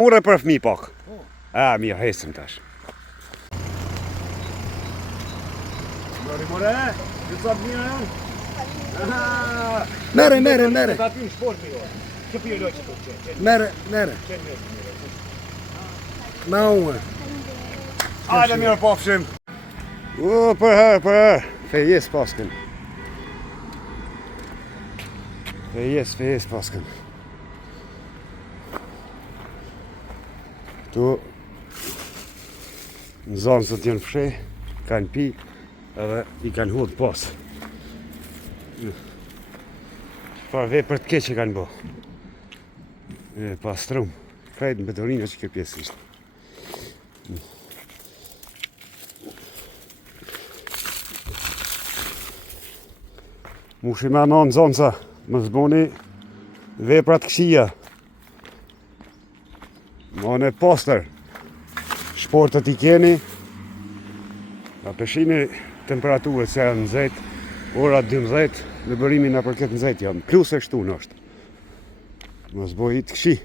Ure për fëmi pak. Mirë, hesim tash. More, gjitha mirë janë? Mere. Ta ty në shport mirë. Që pjë lojë që të qenë. Mere. Ma unë. Hajde mirë pafshim. Për herë. Fejes paskën. Fejes paskën. Tu në zonë së t'jënë fshej, kanë pi edhe i kanë hudhë pas. Çfarë vepër të keqe kanë bo. Pastrum. Krejt në betoninë që kjo pjesë ishte. Mushi me anon zonësa, më zboni veprat këshia. Mone poster. Shportët i keni. A peshini temperaturët se janë nëzet, ora 12, në bërimin në përket nëzet janë. Plus e shtu në është. Më zboj i të këshi.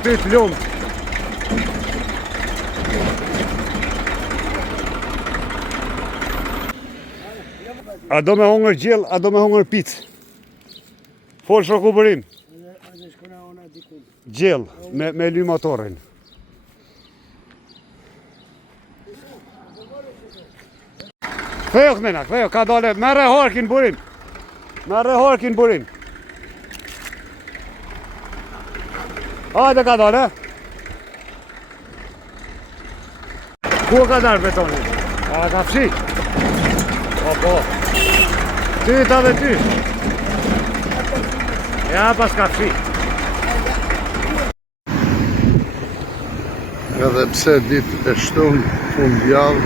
Ty të lumë. A do me hongër gjell, a do me hongër picë? Folë shoku bërim. Gjell, me ly motorin. Kthejo këmena, ka dole, mere harkin burim. Hajde ka dole. Ku ka darë betonin? A ka fshi? Po. Ty ta dhe ty. Ja pas ka fshi. Edhe pse ditë e shtunë fundjavë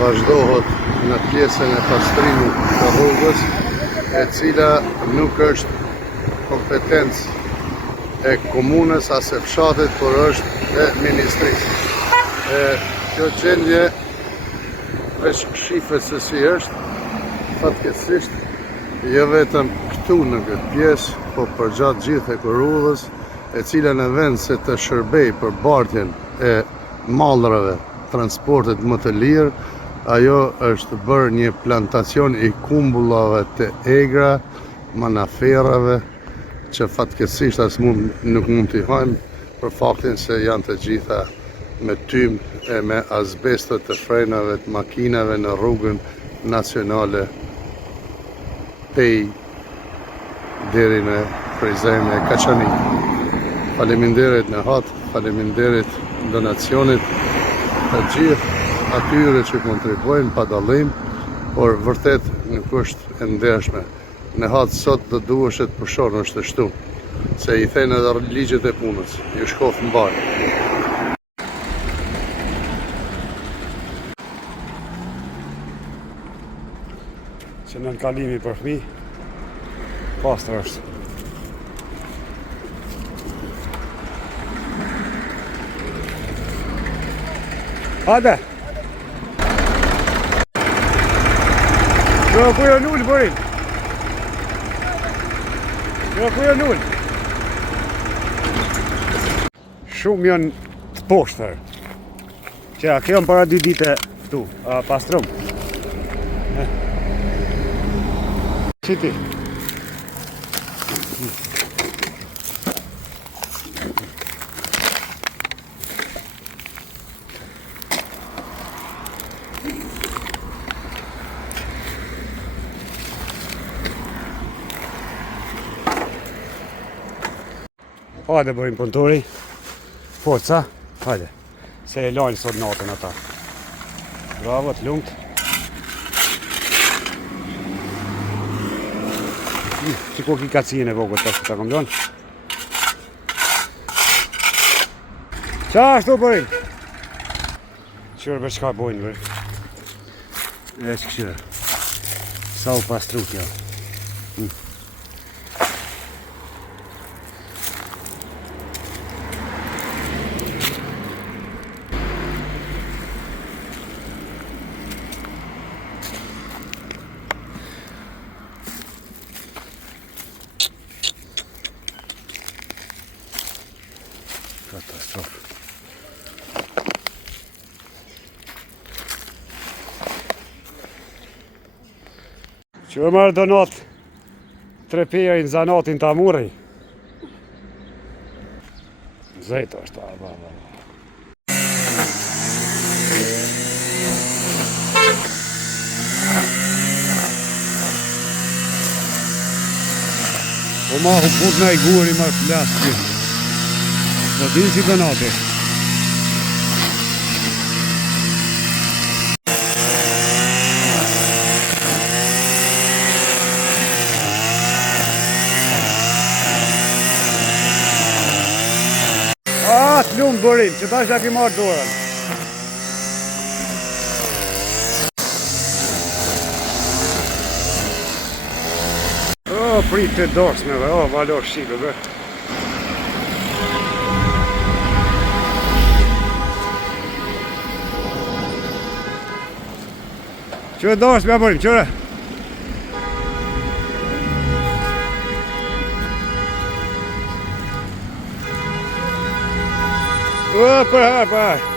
vazhdohet në pjesën e pastrimit të rrugës, e cila nuk është kompetencë e komunës as e fshatit, por është e ministrisë. Kjo gjendje veç shifet se si është, fatkeqësisht, jo vetëm këtu në këtë pjesë, po përgjatë gjithë e rrugës, e cila në vend se të shërbej për bartjen e mallrave, transportet më të lirë, ajo është bërë një plantacion i kumbullave të egra, manaferave, që fatkeqësisht nuk mund t'i hajmë për faktin se janë të gjitha me tymë e me azbestot të frenave të makinave në rrugën nacionale pej deri në Prizren e Kaçanik. Faleminderit në hatë, faleminderit donacionit të gjithë atyre që kontribuojnë pa dallim, por vërtet nuk është e ndershme. Në hatë sot dhe duheshet për shorë është të shtu, se i thejnë edhe ligjet e punës, ju shkof në barë. Që në kalimi për fmi, pastër është. Hajde! Kjo ku jo nullë bërin? Shumë janë të poshtër. Që a kjo në para 2 dite këtu, pastrum. Qiti. Hajde bërim punëtori, forca, hajde, se e lajnë sot natën ata. Bravo, të lumët. Që ko ki kacien e vogët të ta kom lënë. Qa ashtu bërim? Qërë për çka bojnë bërim. E që këshirë. Sa u pastru kjo. Katastrofë. Që e marrë donat 3 peja në zanatin të amurri. Zeta është ta, ba. Po ma hu put në i guri ma flasë që. Do din si donati. Të lumë bërim, që ta është da ki marrë dorën. O, prit të dorsmeve, o, valor shqipe, be. Që dorsme, ja bërim, qëre? O, për her.